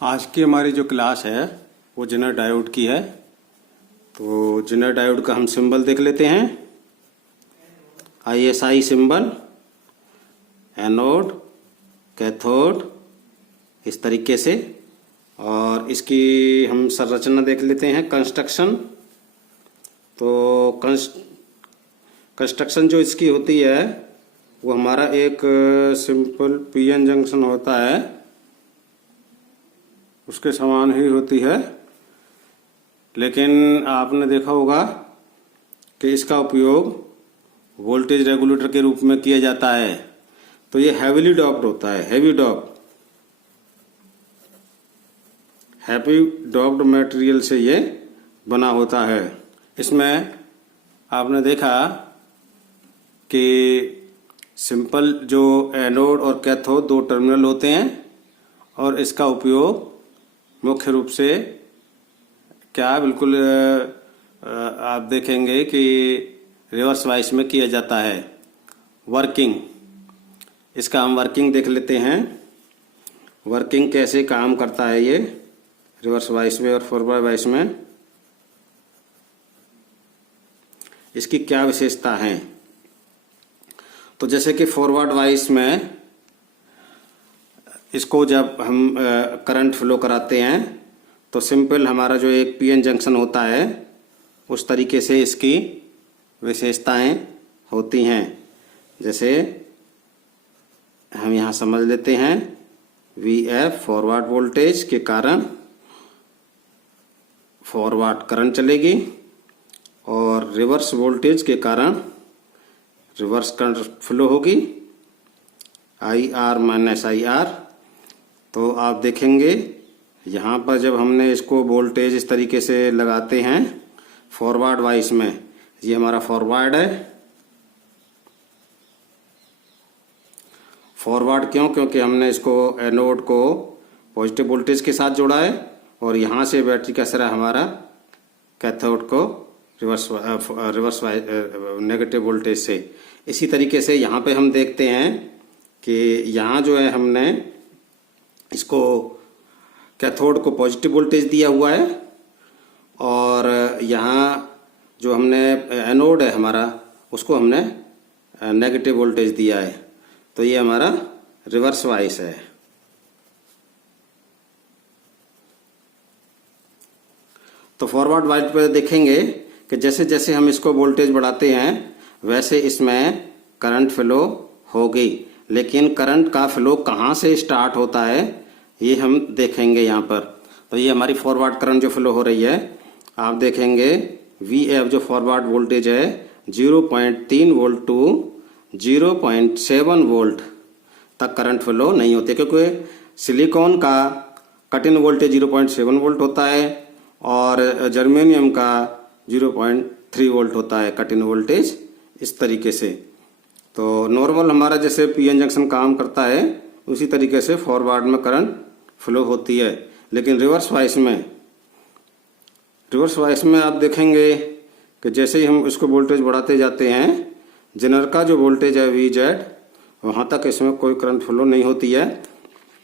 आज की हमारी जो क्लास है वो जेनर डायोड की है। तो जेनर डायोड का हम सिंबल देख लेते हैं। ISI सिंबल, एनोड, कैथोड, इस तरीके से। और इसकी हम संरचना देख लेते हैं, कंस्ट्रक्शन। तो कंस्ट्रक्शन जो इसकी होती है वो हमारा एक सिंपल PN जंक्शन होता है, उसके समान ही होती है। लेकिन आपने देखा होगा कि इसका उपयोग वोल्टेज रेगुलेटर के रूप में किया जाता है। तो ये हैवीली डॉप्ड होता है, हैवी डॉप्ड मटेरियल से ये बना होता है। इसमें आपने देखा कि सिंपल जो एनोड और कैथोड दो टर्मिनल होते हैं, और इसका उपयोग मुख्य रूप से क्या बिल्कुल आप देखेंगे कि रिवर्स वाइस में किया जाता है। वर्किंग, इसका हम वर्किंग देख लेते हैं। वर्किंग कैसे काम करता है ये रिवर्स वाइस में और फॉरवर्ड वाइस में, इसकी क्या विशेषता है। तो जैसे कि फॉरवर्ड वाइस में इसको जब हम करंट फ्लो कराते हैं तो सिंपल हमारा जो एक PN जंक्शन होता है उस तरीके से इसकी विशेषताएं होती हैं। जैसे हम यहाँ समझ लेते हैं, VF फॉरवर्ड वोल्टेज के कारण फॉरवर्ड करंट चलेगी, और रिवर्स वोल्टेज के कारण रिवर्स करंट फ्लो होगी, IR माइनस IR। तो आप देखेंगे यहाँ पर जब हमने इसको वोल्टेज इस तरीके से लगाते हैं फॉरवर्ड वाइस में, ये हमारा फॉरवर्ड है। फॉरवर्ड क्यों? क्योंकि हमने इसको एनोड को पॉजिटिव वोल्टेज के साथ जोड़ा है, और यहाँ से बैटरी का सिरा हमारा कैथोड को रिवर्स नेगेटिव वोल्टेज से। इसी तरीके से यहाँ पे हम देखते हैं कि यहाँ जो है हमने इसको कैथोड को पॉजिटिव वोल्टेज दिया हुआ है, और यहाँ जो हमने एनोड है हमारा उसको हमने नेगेटिव वोल्टेज दिया है। तो ये हमारा रिवर्स वाइस है। तो फॉरवर्ड वाइस पर देखेंगे कि जैसे जैसे हम इसको वोल्टेज बढ़ाते हैं वैसे इसमें करंट फ्लो होगी, लेकिन करंट का फ्लो कहाँ से स्टार्ट होता है ये हम देखेंगे यहाँ पर। तो ये हमारी फॉरवर्ड करंट जो फ्लो हो रही है, आप देखेंगे VF जो फॉरवर्ड वोल्टेज है 0.3 वोल्ट टू 0.7 वोल्ट तक करंट फ्लो नहीं होती, क्योंकि सिलिकॉन का कट इन वोल्टेज 0.7 वोल्ट होता है और जर्मेनियम का 0.3 वोल्ट होता है कट इन वोल्टेज, इस तरीके से। तो नॉर्मल हमारा जैसे PN जंक्शन काम करता है उसी तरीके से फॉरवर्ड में करंट फ्लो होती है। लेकिन रिवर्स वाइस में आप देखेंगे कि जैसे ही हम इसको वोल्टेज बढ़ाते जाते हैं, जेनर का जो वोल्टेज है VZ, वहाँ तक इसमें कोई करंट फ्लो नहीं होती है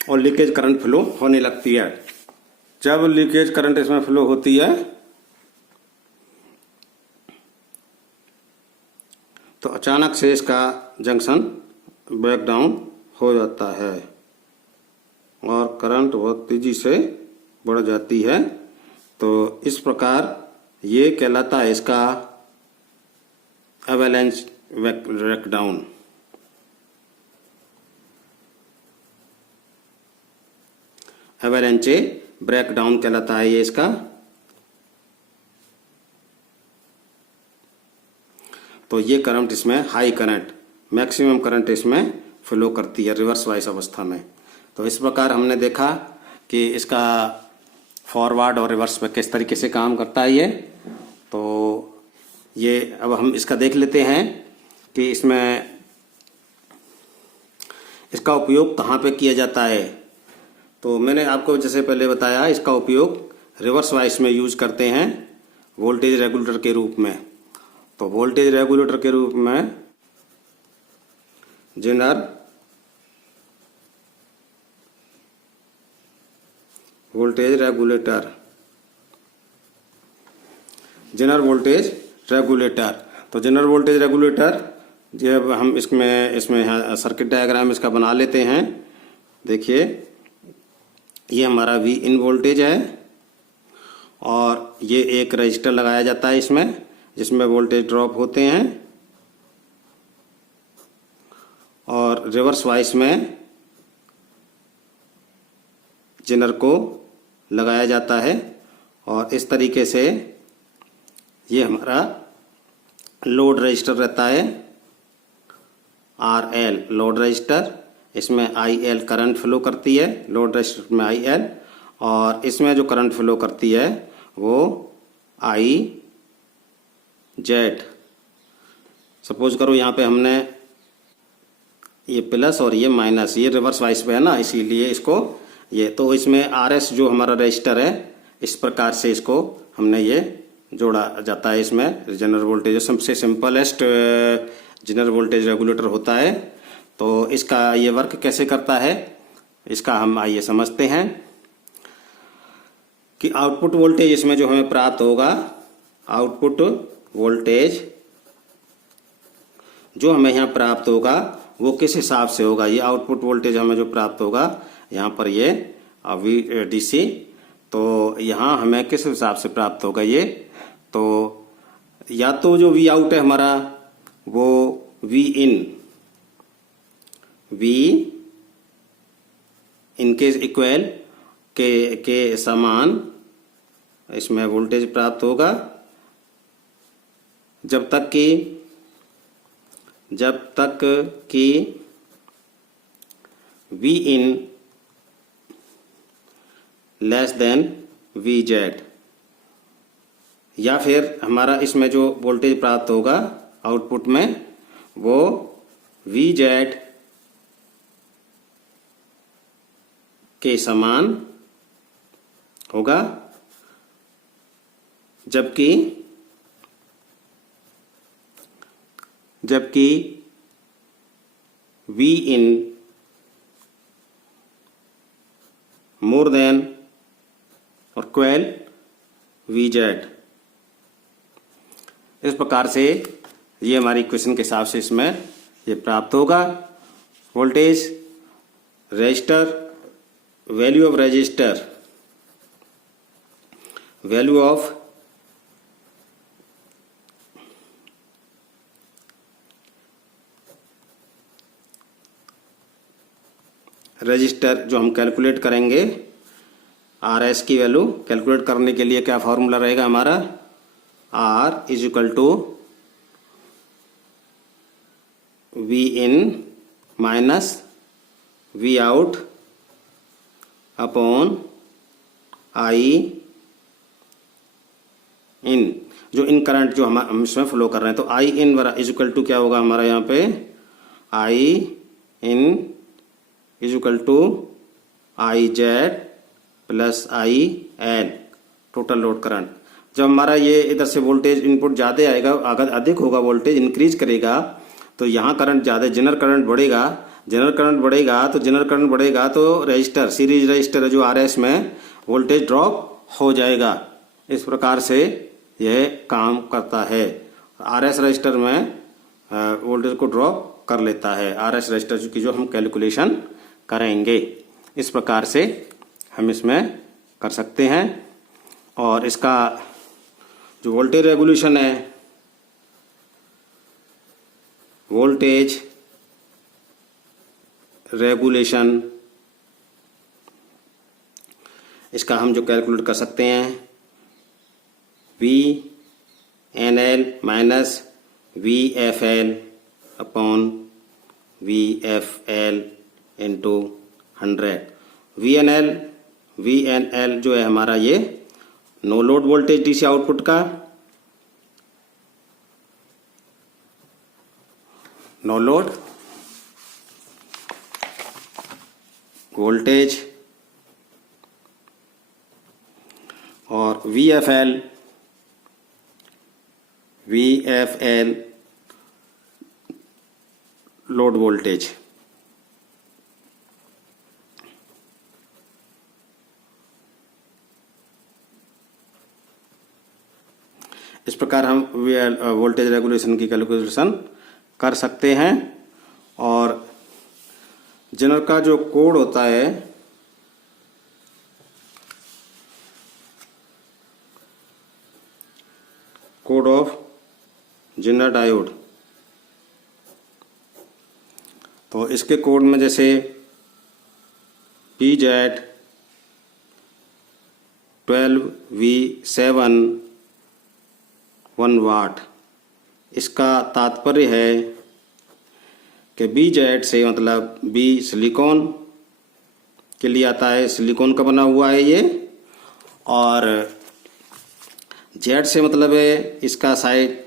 और लीकेज करंट फ्लो होने लगती है। जब लीकेज करंट इसमें फ्लो होती है तो अचानक से इसका जंक्शन ब्रेकडाउन हो जाता है और करंट बहुत तेजी से बढ़ जाती है। तो इस प्रकार ये कहलाता है इसका एवेलेंस ब्रेकडाउन। एवेलेंचे ब्रेकडाउन कहलाता है ये इसका। तो ये करंट इसमें हाई करंट, मैक्सिमम करंट इसमें फ्लो करती है रिवर्स वाइस अवस्था में। तो इस प्रकार हमने देखा कि इसका फॉरवर्ड और रिवर्स में किस तरीके से काम करता है ये। तो ये अब हम इसका देख लेते हैं कि इसमें इसका उपयोग कहाँ पे किया जाता है। तो मैंने आपको जैसे पहले बताया, इसका उपयोग रिवर्स वाइस में यूज करते हैं वोल्टेज रेगुलेटर के रूप में। तो वोल्टेज रेगुलेटर के रूप में zener voltage regulator, general voltage regulator. तो जनरल वोल्टेज रेगुलेटर जब हम इसमें यहाँ सर्किट डायग्राम इसका बना लेते हैं। देखिए ये हमारा वी इन वोल्टेज है और ये एक रजिस्टर लगाया जाता है इसमें, जिसमें वोल्टेज ड्रॉप होते हैं और रिवर्स वाइस में जेनर को लगाया जाता है। और इस तरीके से ये हमारा लोड रजिस्टर रहता है, RL लोड रजिस्टर। इसमें IL करंट फ्लो करती है, लोड रजिस्टर में IL, और इसमें जो करंट फ्लो करती है वो IZ। सपोज करो यहाँ पे हमने ये प्लस और ये माइनस, ये रिवर्स वाइस पे है ना, इसीलिए इसको ये, तो इसमें RS जो हमारा रजिस्टर है, इस प्रकार से इसको हमने ये जोड़ा जाता है। इसमें जनरल वोल्टेज सबसे सिंपलेस्ट जनरल वोल्टेज रेगुलेटर होता है। तो इसका ये वर्क कैसे करता है, इसका हम आइए समझते हैं कि आउटपुट वोल्टेज इसमें जो हमें प्राप्त होगा, आउटपुट वोल्टेज जो हमें यहाँ प्राप्त होगा वो किस हिसाब से होगा। ये आउटपुट वोल्टेज हमें जो प्राप्त होगा यहाँ पर ये VDC, तो यहाँ हमें किस हिसाब से प्राप्त होगा ये, तो या तो जो V आउट है हमारा वो V इन के इक्वल के समान इसमें वोल्टेज प्राप्त होगा, जब तक कि V in less than VZ, या फिर हमारा इसमें जो वोल्टेज प्राप्त होगा आउटपुट में वो VZ के समान होगा, जबकि V इन मोर देन और इक्वल VZ। इस प्रकार से ये हमारी इक्वेशन के हिसाब से इसमें ये प्राप्त होगा। Voltage register, value of register, value of register जो हम कैलकुलेट करेंगे, RS की वैल्यू कैलकुलेट करने के लिए क्या फॉर्मूला रहेगा हमारा, R is equal to V in minus V out upon I in, जो इन करंट जो हम इसमें फ्लो कर रहे हैं। तो I in is equal to क्या होगा हमारा यहाँ पे, I in is equal to IZ plus IL total load current. जब हमारा ये इधर से वोल्टेज इनपुट ज़्यादा आएगा, अगर अधिक होगा वोल्टेज इंक्रीज करेगा तो यहाँ करंट ज़्यादा, जनरल करंट बढ़ेगा, जनरल करंट बढ़ेगा तो रजिस्टर, सीरीज रजिस्टर जो RS में वोल्टेज ड्रॉप हो जाएगा। इस प्रकार से यह काम करता है। RS रजिस्टर में वोल्टेज को ड्रॉप कर लेता है, RS रजिस्टर की जो हम कैलकुलेशन करेंगे। इस प्रकार से हम इसमें कर सकते हैं। और इसका जो वोल्टेज रेगुलेशन है, वोल्टेज रेगुलेशन, इसका हम जो कैलकुलेट कर सकते हैं, VNL minus VFL upon VFL into 100। VNL जो है हमारा ये no load voltage DC output का, नो लोड वोल्टेज, और VFL लोड वोल्टेज। इस प्रकार हम वोल्टेज रेगुलेशन की कैलकुलेशन कर सकते हैं। और जेनर का जो कोड होता है कोड ऑफ जेनर डायोड, तो इसके कोड में जैसे PZ 12V7 1 वाट, इसका तात्पर्य है कि BZ से मतलब B सिलिकॉन के लिए आता है, सिलिकॉन का बना हुआ है ये, और Z से मतलब है इसका साइड,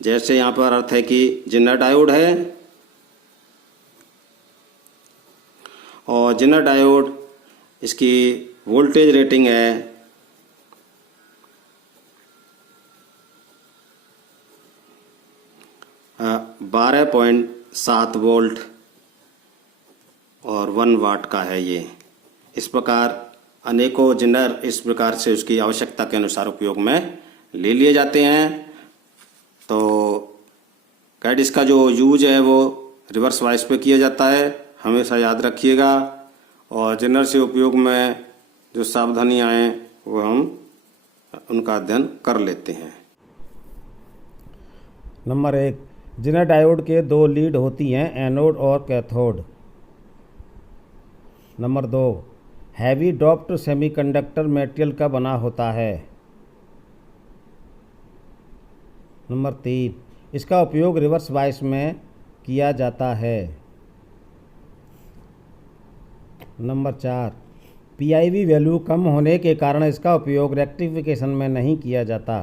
जैसे यहाँ पर अर्थ है कि जेनर डायोड है, और जेनर डायोड इसकी वोल्टेज रेटिंग है 12.7 वोल्ट और 1 वाट का है ये। इस प्रकार अनेकों जेनर इस प्रकार से उसकी आवश्यकता के अनुसार उपयोग में ले लिए जाते हैं। तो कैड इसका जो यूज है वो रिवर्स वॉइस पे किया जाता है, हमेशा याद रखिएगा। और जेनर से उपयोग में जो सावधानियां हैं वो हम उनका अध्ययन कर लेते हैं। नंबर 1, जेनर डायोड के 2 लीड होती हैं, एनोड और cathode. Number 2, heavy doped semiconductor material का बना होता है। नंबर 3, इसका उपयोग रिवर्स वॉइस में किया जाता है। नंबर 4, PIV वैल्यू कम होने के कारण इसका उपयोग रेक्टिफिकेशन में नहीं किया जाता।